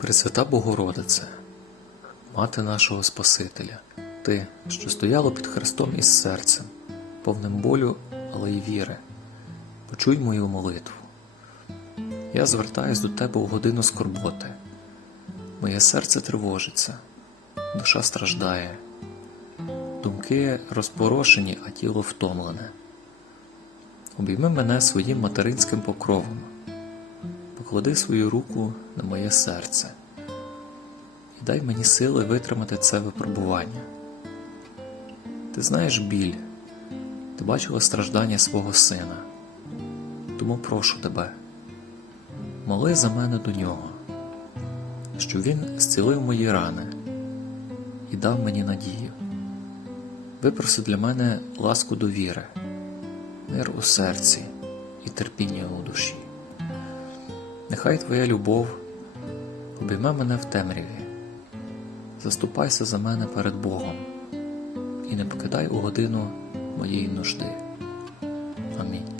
Пресвята Богородице, Мати нашого Спасителя, Ти, що стояла під Христом із серцем, повним болю, але й віри, почуй мою молитву. Я звертаюсь до Тебе у годину скорботи. Моє серце тривожиться, душа страждає, думки розпорошені, а тіло втомлене. Обійми мене своїм материнським покровом, поклади свою руку на моє серце і дай мені сили витримати це випробування. Ти знаєш біль, ти бачила страждання свого сина, тому прошу тебе, моли за мене до нього, щоб він зцілив мої рани і дав мені надію. Випроси для мене ласку довіри, мир у серці і терпіння у душі. Нехай твоя любов обійме мене в темряві, заступайся за мене перед Богом і не покидай у годину моєї нужди. Амінь.